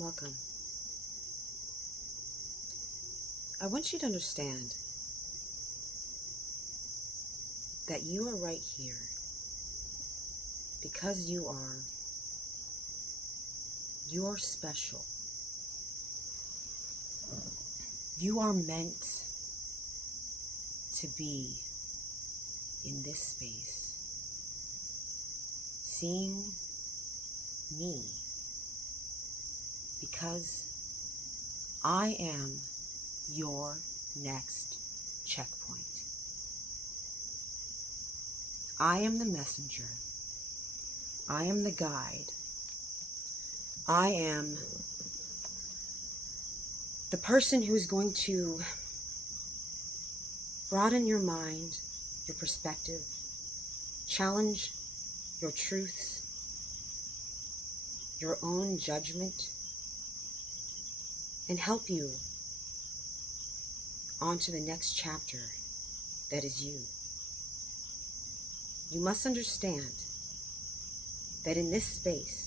Welcome. I want you to understand that you are right here because you are special. You are meant to be in this space, seeing me, because I am your next checkpoint. I am the messenger. I am the guide. I am the person who is going to broaden your mind, your perspective, challenge your truths, your own judgment, and help you on to the next chapter that is you. You must understand that in this space,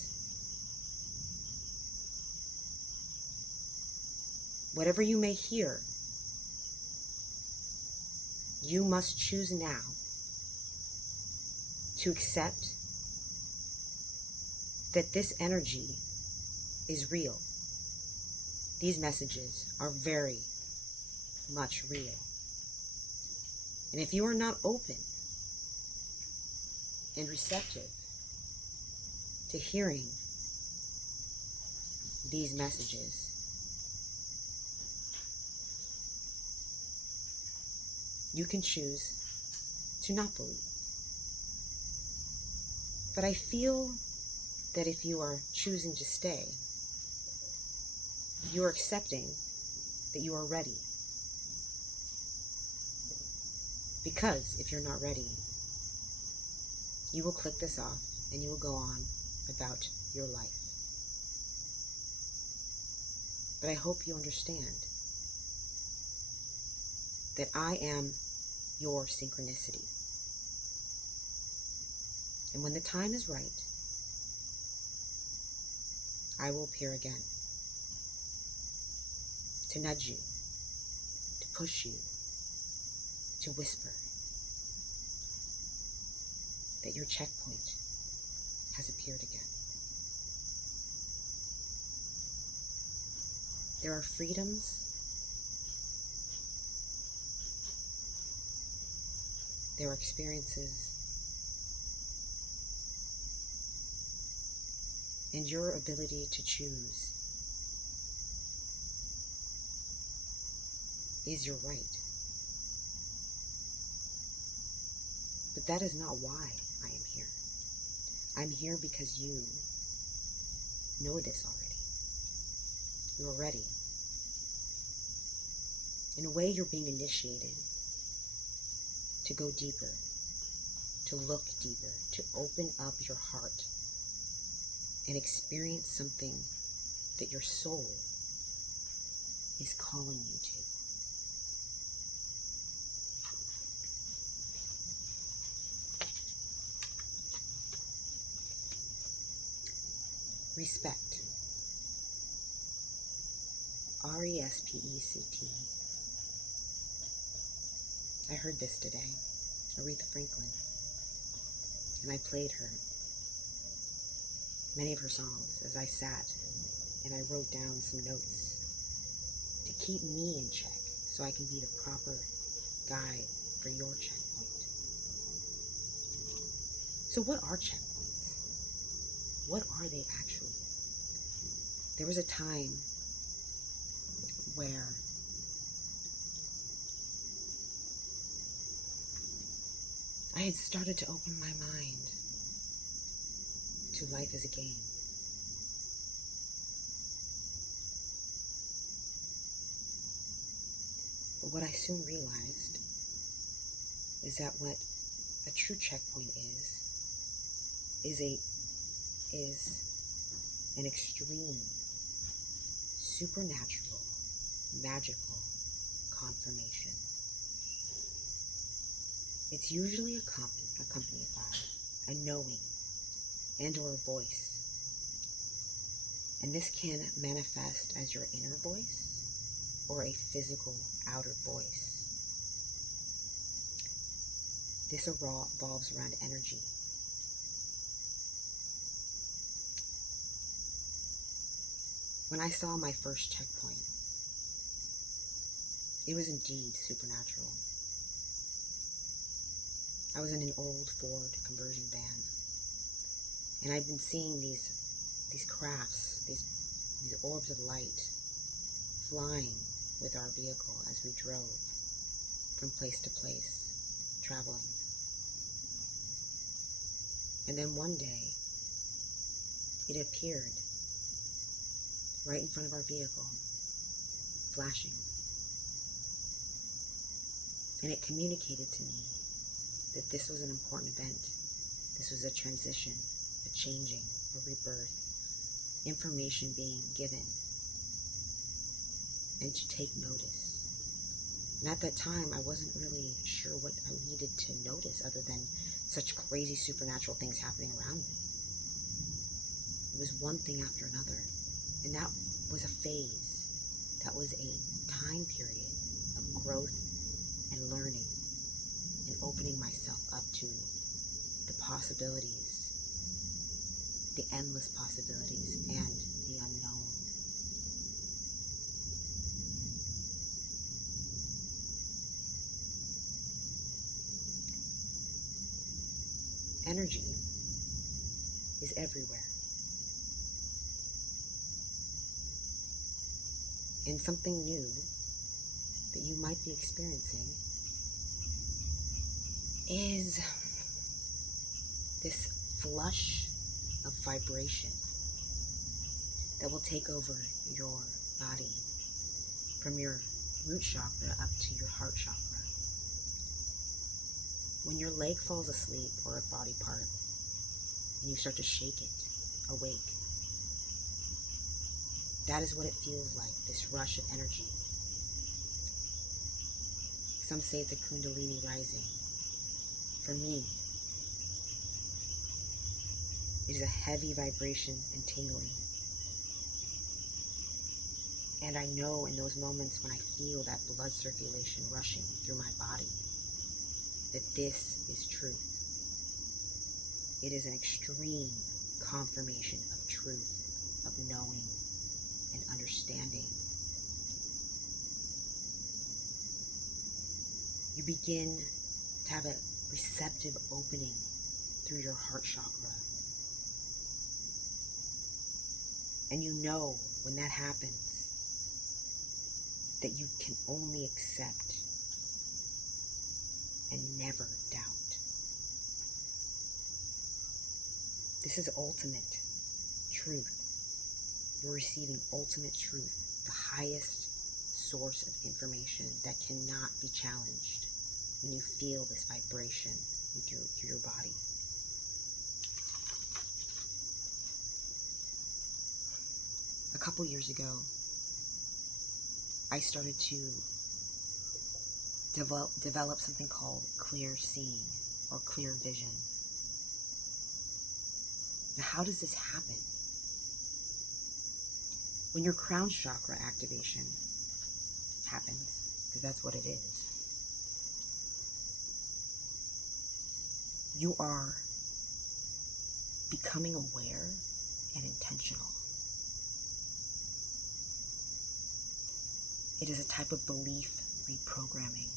whatever you may hear, you must choose now to accept that this energy is real. These messages are very much real. And if you are not open and receptive to hearing these messages, you can choose to not believe. But I feel that if you are choosing to stay, you are accepting that you are ready. Because if you're not ready, you will click this off and you will go on about your life. But I hope you understand that I am your synchronicity. And when the time is right, I will appear again to nudge you, to push you, to whisper that your checkpoint has appeared again. There are freedoms, there are experiences, and your ability to choose is your right. But that is not why I am here. I'm here because you know this already. You are ready. In a way, you're being initiated to go deeper, to look deeper, to open up your heart and experience something that your soul is calling you to. Respect. R-E-S-P-E-C-T. I heard this today, Aretha Franklin, and I played her many of her songs as I sat and I wrote down some notes to keep me in check so I can be the proper guide for your checkpoint. So what are checkpoints? What are they actually? There was a time where I had started to open my mind to life as a game. But what I soon realized is that what a true checkpoint is an extreme, supernatural, magical confirmation. It's usually accompanied by a knowing and or a voice. And this can manifest as your inner voice or a physical outer voice. This revolves around energy. When I saw my first checkpoint, it was indeed supernatural. I was in an old Ford conversion van, and I'd been seeing these crafts, these orbs of light flying with our vehicle as we drove from place to place, traveling. And then one day, it appeared right in front of our vehicle, flashing. And it communicated to me that this was an important event. This was a transition, a changing, a rebirth, information being given, and to take notice. And at that time, I wasn't really sure what I needed to notice other than such crazy supernatural things happening around me. It was one thing after another. And that was a phase. That was a time period of growth and learning and opening myself up to the possibilities, the endless possibilities, and the unknown. Energy is everywhere. And something new that you might be experiencing is this flush of vibration that will take over your body from your root chakra up to your heart chakra. When your leg falls asleep or a body part and you start to shake it awake, that is what it feels like, this rush of energy. Some say it's a kundalini rising. For me, it is a heavy vibration and tingling. And I know in those moments when I feel that blood circulation rushing through my body, that this is truth. It is an extreme confirmation of truth, of knowing and understanding. You begin to have a receptive opening through your heart chakra. And you know when that happens that you can only accept and never doubt. This is ultimate truth. You're receiving ultimate truth, the highest source of information that cannot be challenged when you feel this vibration through your body. A couple years ago, I started to develop something called clear seeing or clear vision. Now, how does this happen? When your crown chakra activation happens, because that's what it is, you are becoming aware and intentional. It is a type of belief reprogramming.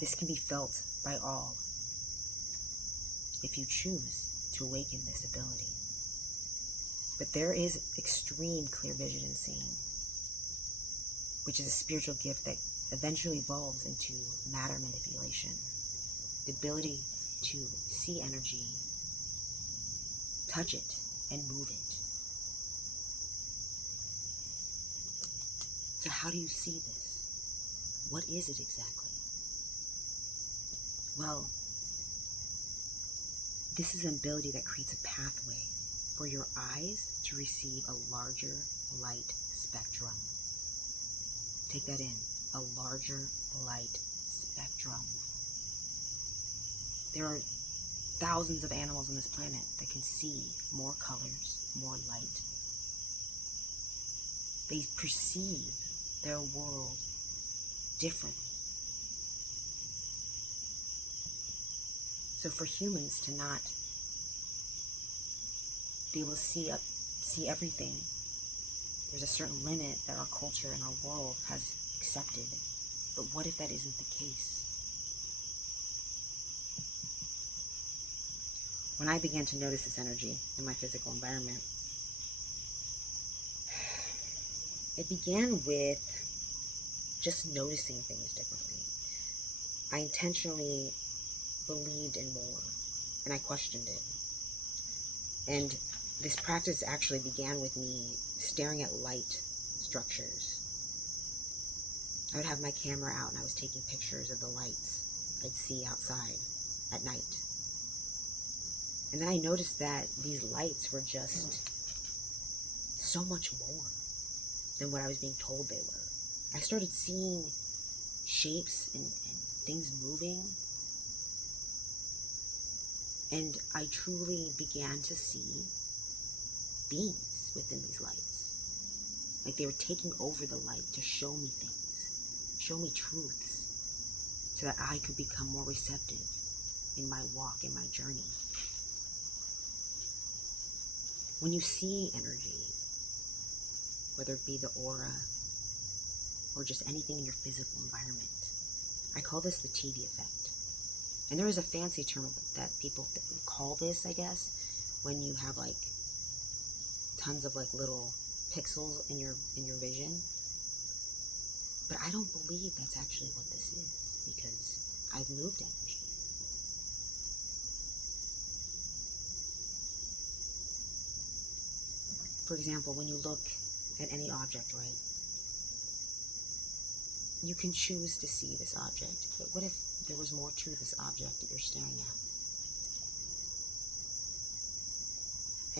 This can be felt by all if you choose to awaken this ability. But there is extreme clear vision and seeing, which is a spiritual gift that eventually evolves into matter manipulation. The ability to see energy, touch it, and move it. So how do you see this? What is it exactly? Well, this is an ability that creates a pathway for your eyes to receive a larger light spectrum. Take that in, a larger light spectrum. There are thousands of animals on this planet that can see more colors, more light. They perceive their world differently. So for humans to not be able to see everything, there's a certain limit that our culture and our world has accepted. But what if that isn't the case? When I began to notice this energy in my physical environment, it began with just noticing things differently. I intentionally believed in more, and I questioned it. And this practice actually began with me staring at light structures. I would have my camera out and I was taking pictures of the lights I'd see outside at night. And then I noticed that these lights were just so much more than what I was being told they were. I started seeing shapes and things moving. And I truly began to see beings within these lights. Like they were taking over the light to show me things, show me truths, so that I could become more receptive in my walk, in my journey. When you see energy, whether it be the aura or just anything in your physical environment, I call this the TV effect. And there is a fancy term that people call this, I guess, when you have like tons of like little pixels in your vision. But I don't believe that's actually what this is, because I've moved energy. For example, when you look at any object, right? You can choose to see this object, but what if there was more to this object that you're staring at?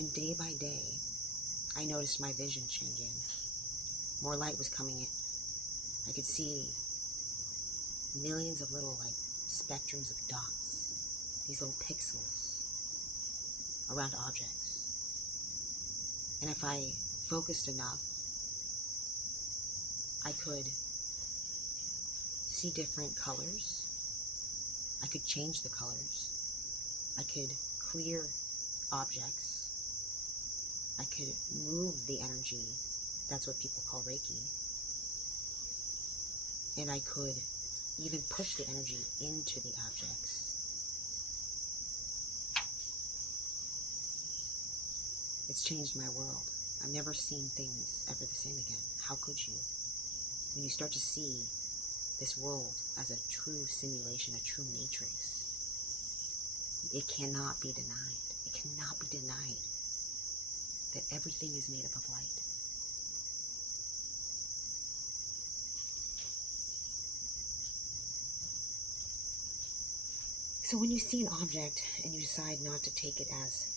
And day by day, I noticed my vision changing. More light was coming in. I could see millions of little like spectrums of dots, these little pixels around objects. And if I focused enough, I could see different colors. I could change the colors. I could clear objects. I could move the energy. That's what people call Reiki. And I could even push the energy into the objects. It's changed my world. I've never seen things ever the same again. How could you? When you start to see this world as a true simulation, a true matrix, it cannot be denied. It cannot be denied that everything is made up of light. So when you see an object and you decide not to take it as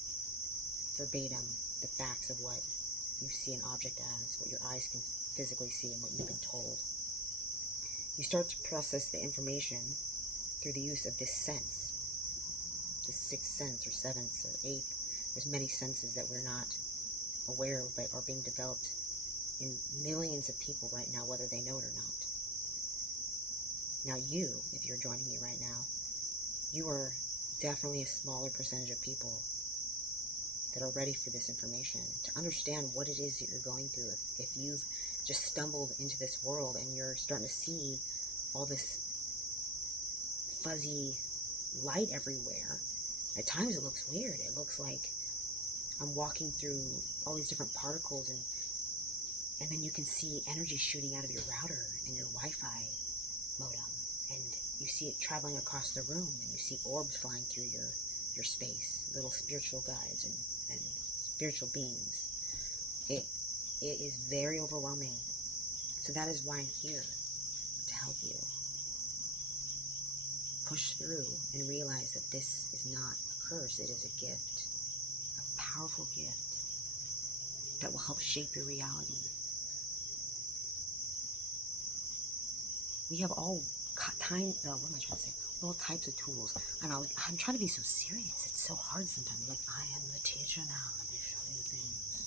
verbatim, the facts of what you see an object as, what your eyes can physically see and what you've been told, you start to process the information through the use of this sense, the sixth sense or seventh or eighth. There's many senses that we're not aware of but are being developed in millions of people right now, whether they know it or not. Now you, if you're joining me right now, you are definitely a smaller percentage of people that are ready for this information, to understand what it is that you're going through. If you've just stumbled into this world and you're starting to see all this fuzzy light everywhere, at times it looks weird. It looks like I'm walking through all these different particles, and then you can see energy shooting out of your router and your Wi-Fi modem, and you see it traveling across the room, and you see orbs flying through your space, little spiritual guides and spiritual beings. It is very overwhelming. So that is why I'm here, to help you push through and realize that this is not a curse. It is a gift, a powerful gift that will help shape your reality. We have all all types of tools. I know, I'm trying to be so serious. It's so hard sometimes. Like, I am the teacher now. Let me show you things.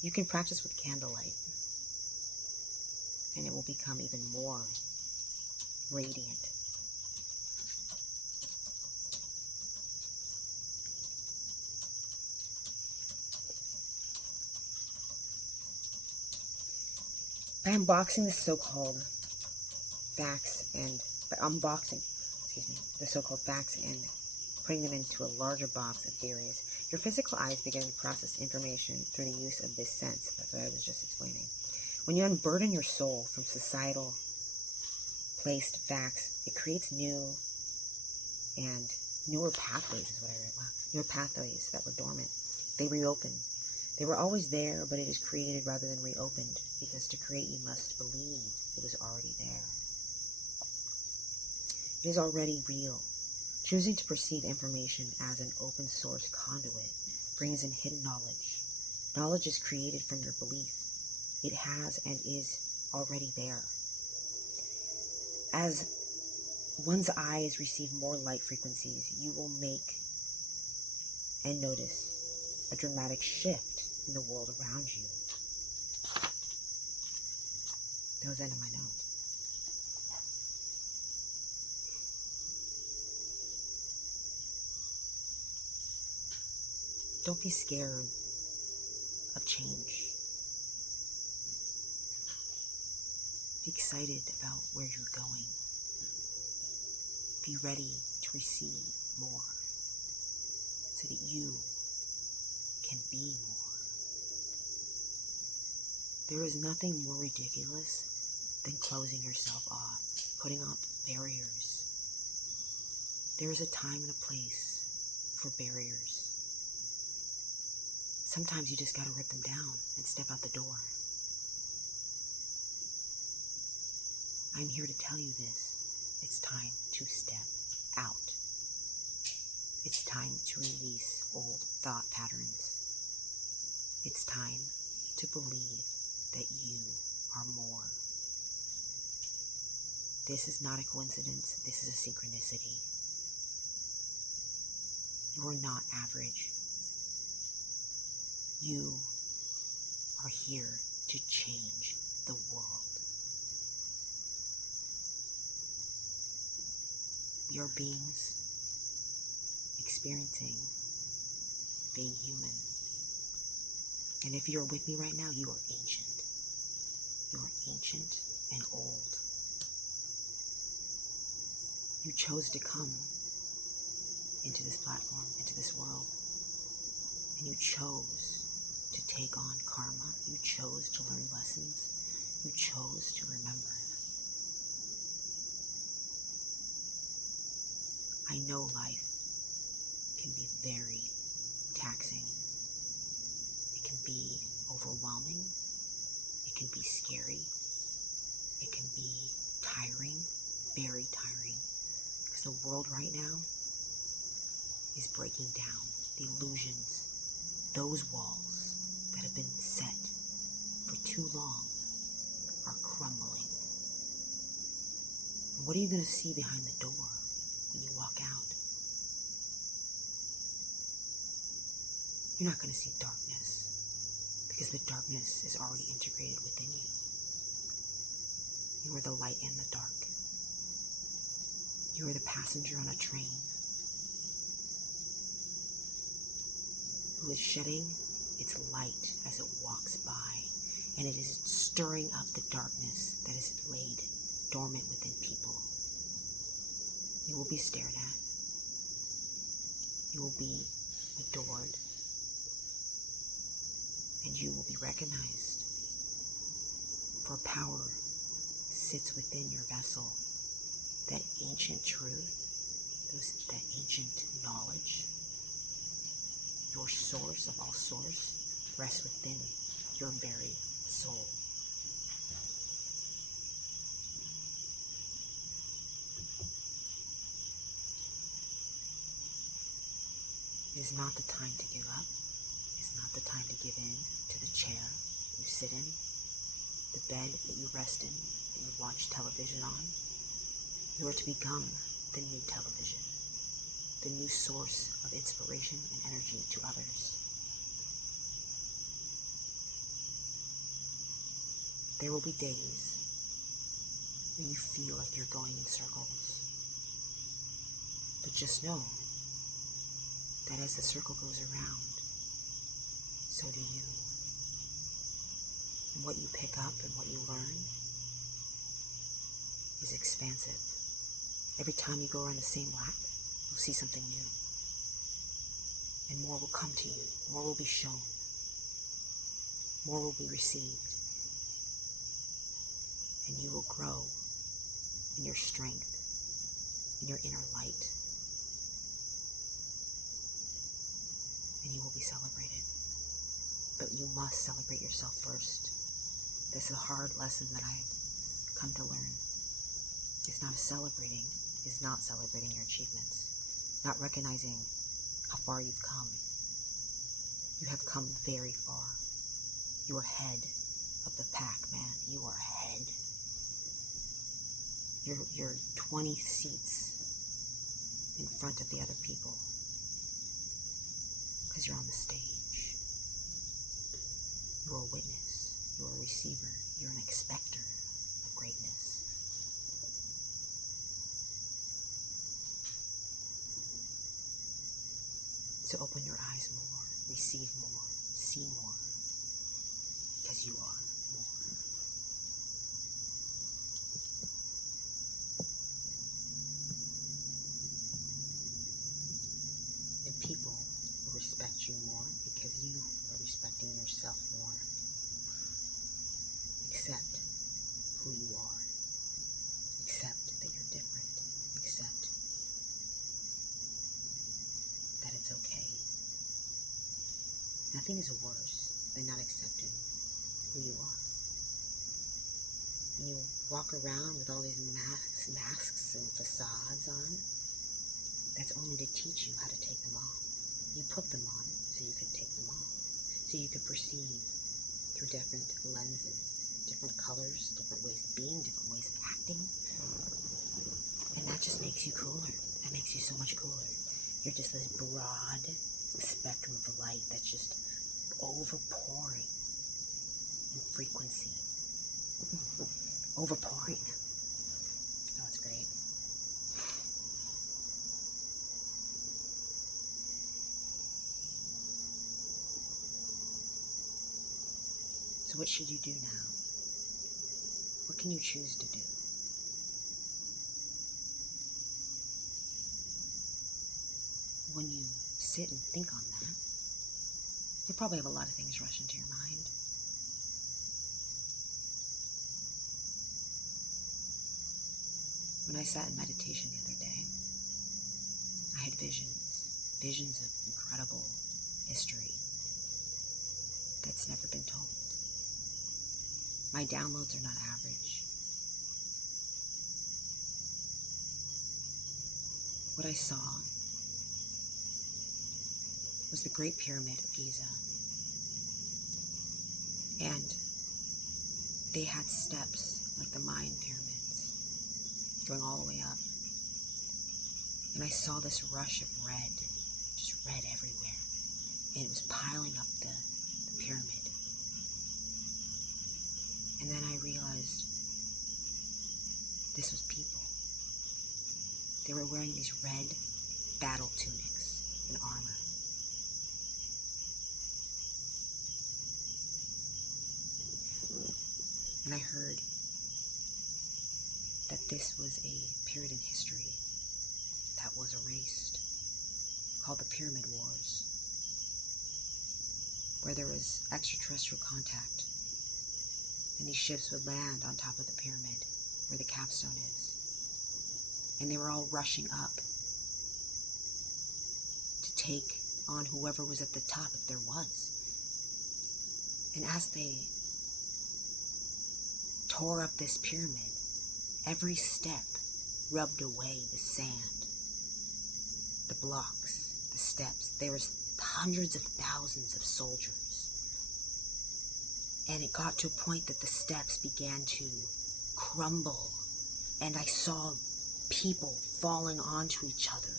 You can practice with candlelight, and it will become even more radiant. By unboxing the so-called facts and the so-called facts and putting them into a larger box of theories, your physical eyes begin to process information through the use of this sense. That's what I was just explaining. When you unburden your soul from societal placed facts, it creates new and newer pathways, is what I read. Wow. Newer pathways that were dormant. They reopen. They were always there, but it is created rather than reopened, because to create you must believe it was already there. It is already real. Choosing to perceive information as an open source conduit brings in hidden knowledge. Knowledge is created from your belief. It has and is already there. As one's eyes receive more light frequencies, you will make and notice a dramatic shift in the world around you. That was the end of my note. Don't be scared of change. Be excited about where you're going. Be ready to receive more so that you can be more. There is nothing more ridiculous than closing yourself off, putting up barriers. There is a time and a place for barriers. Sometimes you just gotta rip them down and step out the door. I'm here to tell you this. It's time to step out. It's time to release old thought patterns. It's time to believe that you are more. This is not a coincidence. This is a synchronicity. You are not average. You are here to change the world. We are beings experiencing being human. And if you're with me right now, you are ancient. You are ancient and old. You chose to come into this platform, into this world, and you chose to take on karma. You chose to learn lessons. You chose to remember. I know life can be very taxing. It can be overwhelming. It can be scary. It can be tiring, very tiring. Because the world right now is breaking down. The illusions, those walls that have been set for too long are crumbling. And what are you going to see behind the door when you walk out? You're not going to see darkness, because the darkness is already integrated within you. You are the light in the dark. You are the passenger on a train who is shedding its light as it walks by, and it is stirring up the darkness that is laid dormant within people. You will be stared at. You will be adored. And you will be recognized. For power sits within your vessel. That ancient truth, that ancient knowledge, your source of all source, rests within your very soul. It is not the time to give up. It's not the time to give in to the chair you sit in, the bed that you rest in, that you watch television on. You are to become the new television, the new source of inspiration and energy to others. There will be days when you feel like you're going in circles. But just know that as the circle goes around, so do you. And what you pick up and what you learn is expansive. Every time you go around the same lap, you'll see something new. And more will come to you. More will be shown. More will be received. And you will grow in your strength, in your inner light. And you will be celebrated. But you must celebrate yourself first. That's a hard lesson that I've come to learn. It's not celebrating your achievements. Not recognizing how far you've come. You have come very far. You are head of the pack, man. You are ahead. You're 20 seats in front of the other people. Because you're on the stage. You're a witness. You're a receiver. You're an expector of greatness. So open your eyes more, receive more, see more, because you are more. And people will respect you more because you are respecting yourself more. Accept who you are. Accept that you're different. Accept that it's okay. Nothing is worse than not accepting who you are. When you walk around with all these masks and facades on, that's only to teach you how to take them off. You put them on so you can take them off. So you can perceive through different lenses, different colors, different ways of being, different ways of acting. And that just makes you cooler. That makes you so much cooler. You're just this broad spectrum of light that's just overpouring in frequency. Overpouring. Oh, it's great. So what should you do now? What can you choose to do? When you sit and think on that, you probably have a lot of things rush into your mind. When I sat in meditation the other day, I had visions of incredible history that's never been told. My downloads are not average. What I saw was the Great Pyramid of Giza. And they had steps like the Mayan pyramids going all the way up. And I saw this rush of red, just red everywhere. And it was piling up the pyramid. And then I realized this was people. They were wearing these red battle tunics and armor. And I heard that this was a period in history that was erased, called the Pyramid Wars, where there was extraterrestrial contact, and these ships would land on top of the pyramid, where the capstone is, and they were all rushing up to take on whoever was at the top, if there was. And as they tore up this pyramid, every step rubbed away the sand, the blocks, the steps. There was hundreds of thousands of soldiers. And it got to a point that the steps began to crumble. And I saw people falling onto each other.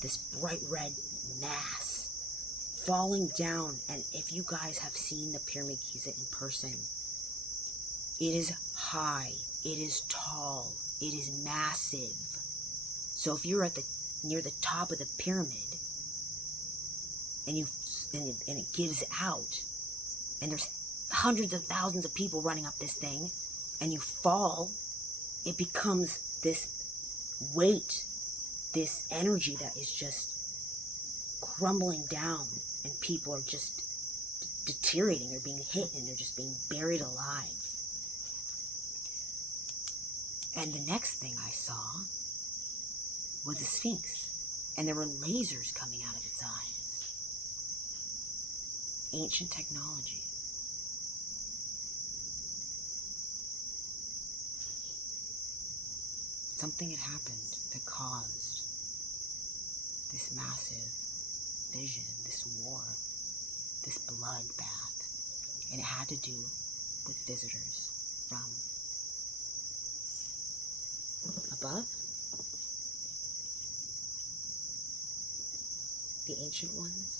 This bright red mass falling down. And if you guys have seen the Pyramid Giza in person, It is high. It is tall. It is massive. So if you're near the top of the pyramid, and it gives out, and there's hundreds of thousands of people running up this thing, and you fall, it becomes this weight, this energy that is just crumbling down, and people are just deteriorating. They're being hit, and they're just being buried alive. And the next thing I saw was the Sphinx, and there were lasers coming out of its eyes. Ancient technology. Something had happened that caused this massive vision, this war, this bloodbath. And it had to do with visitors from above. The ancient ones.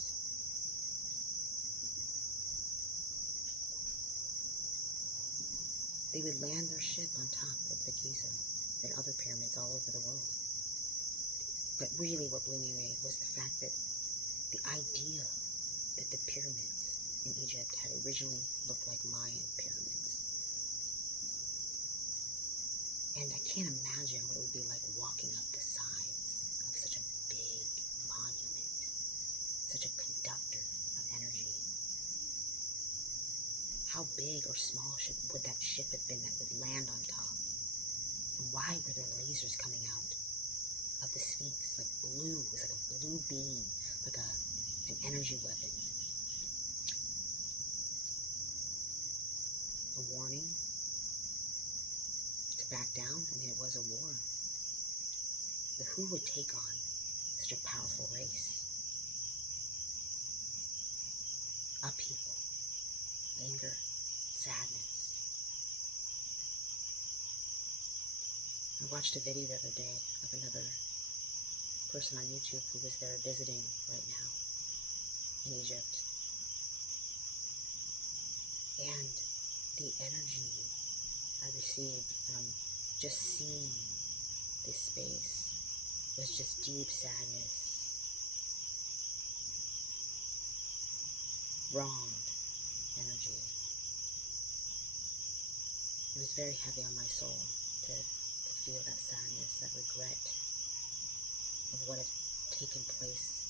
They would land their ship on top of the Giza and other pyramids all over the world. But really what blew me away was the fact that the idea that the pyramids in Egypt had originally looked like Mayan pyramids. And I can't imagine what it would be like walking up the sides of such a big monument, such a conductor of energy. How big or small would that ship have been that would land on top? And why were there lasers coming out of the Sphinx? Like blue, it was like a blue beam, like an energy weapon. A warning to back down. I mean, it was a war. But who would take on such a powerful race? Upheaval, anger, sadness. I watched a video the other day of another person on YouTube who was there visiting right now in Egypt. And the energy I received from just seeing this space was just deep sadness, wronged energy. It was very heavy on my soul to feel that sadness, that regret of what had taken place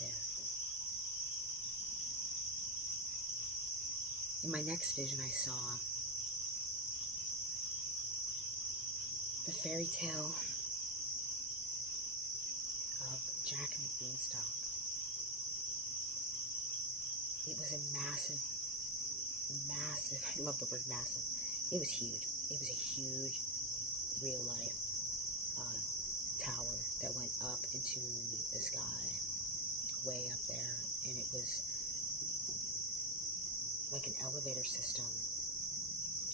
there. In my next vision, I saw the fairy tale of Jack and the Beanstalk. It was a massive, I love the word massive. It was huge. It was a huge, real-life tower that went up into the sky, way up there, and it was like an elevator system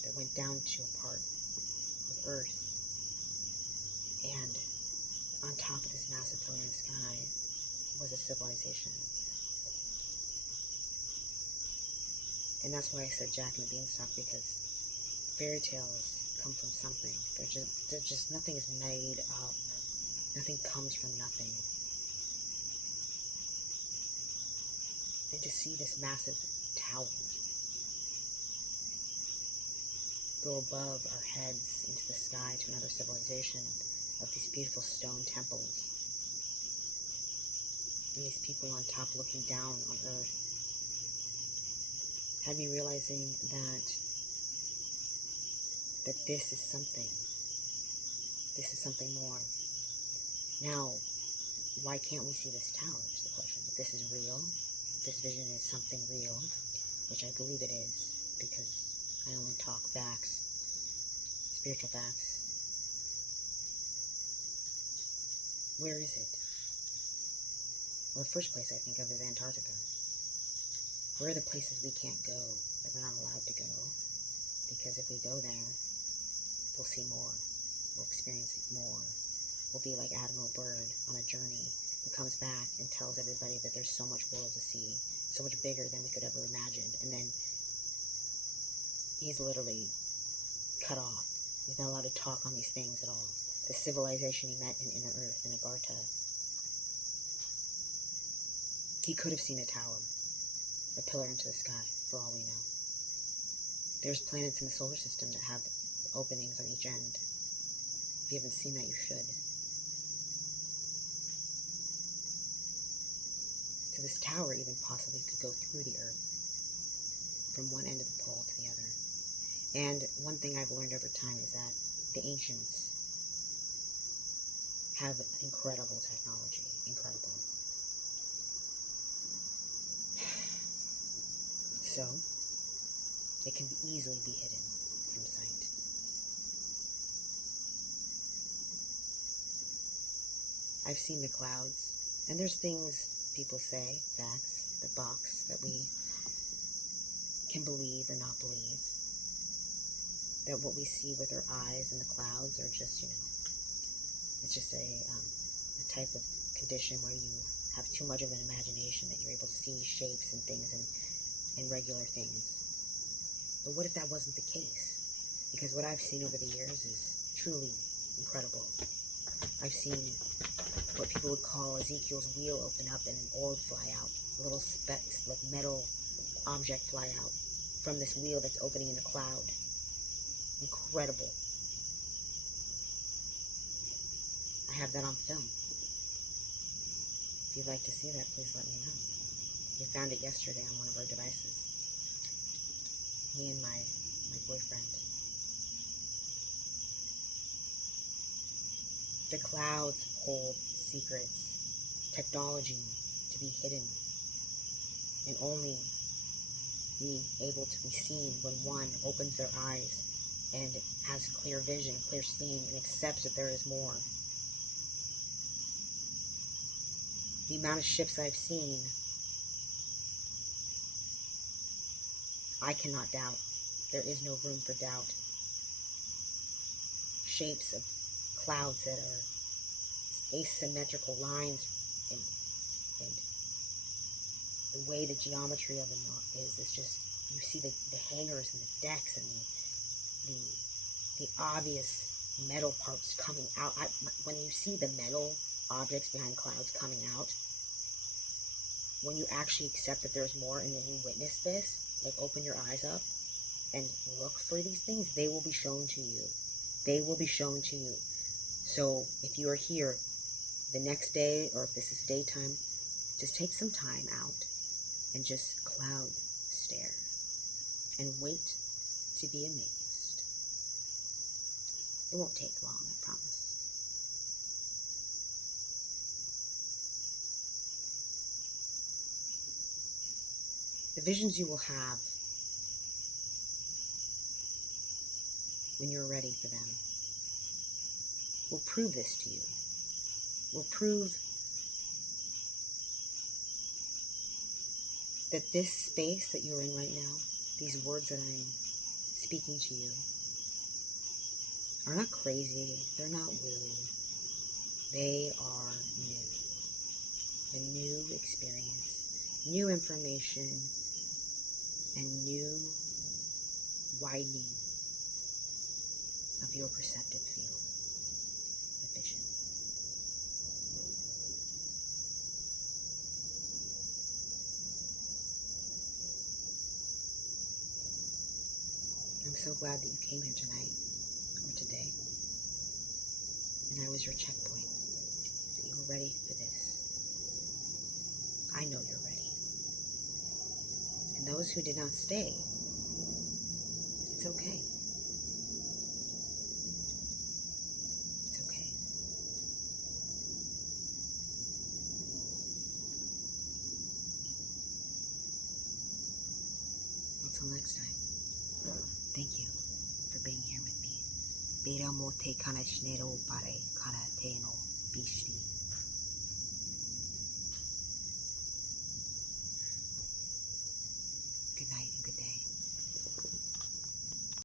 that went down to a part of Earth, and on top of this massive pillar in the sky was a civilization. And that's why I said Jack and the Beanstalk, because fairy tales come from something. They're just nothing is made up. Nothing comes from nothing. And to see this massive tower go above our heads into the sky to another civilization of these beautiful stone temples, and these people on top looking down on Earth, had me realizing that this is something. This is something more. Now, why can't we see this tower is the question. If this is real, if this vision is something real, which I believe it is, because I only talk facts, spiritual facts, where is it? Well, the first place I think of is Antarctica. Where are the places we can't go, that we're not allowed to go? Because if we go there, we'll see more. We'll experience more. We'll be like Admiral Byrd on a journey who comes back and tells everybody that there's so much world to see, so much bigger than we could ever imagine. And then he's literally cut off. He's not allowed to talk on these things at all. The civilization he met in Inner Earth, in Agharta, he could have seen a tower, a pillar into the sky, for all we know. There's planets in the solar system that have openings on each end. If you haven't seen that, you should. So this tower even possibly could go through the Earth, from one end of the pole to the other. And one thing I've learned over time is that the ancients have incredible technology. Incredible. So, it can easily be hidden from sight. I've seen the clouds, and there's things people say, facts, the box that we can believe or not believe. That what we see with our eyes and the clouds are just, it's just a type of condition where you have too much of an imagination that you're able to see shapes and things and regular things. But what if that wasn't the case? Because what I've seen over the years is truly incredible. I've seen what people would call Ezekiel's wheel open up and an orb fly out. Little specks, like metal object fly out from this wheel that's opening in the cloud. Incredible. I have that on film. If you'd like to see that, please let me know. We found it yesterday on one of our devices. Me and my boyfriend. The clouds hold secrets, technology to be hidden, and only be able to be seen when one opens their eyes and has clear vision, clear seeing, and accepts that there is more. The amount of ships I've seen, I cannot doubt. There is no room for doubt. Shapes of clouds that are asymmetrical lines, and the way the geometry of them is just, you see the hangers and the decks and the obvious metal parts coming out. When you see the metal objects behind clouds coming out, when you actually accept that there's more and then you witness this, like open your eyes up and look for these things, they will be shown to you. They will be shown to you. So if you are here the next day, or if this is daytime, just take some time out and just cloud stare and wait to be amazed. It won't take long, I promise. The visions you will have when you're ready for them will prove this to you. Will prove that this space that you're in right now, these words that I'm speaking to you, are not crazy. They're not woo. They are new. A new experience, new information, and new widening of your perceptive field of vision. I'm so glad that you came here tonight, or today, and I was your checkpoint, that you were ready for this. I know you're ready. And those who did not stay, it's okay. It's okay. Until next time, thank you for being here with me. Bera mo te kana shnero pare kana te no bishti.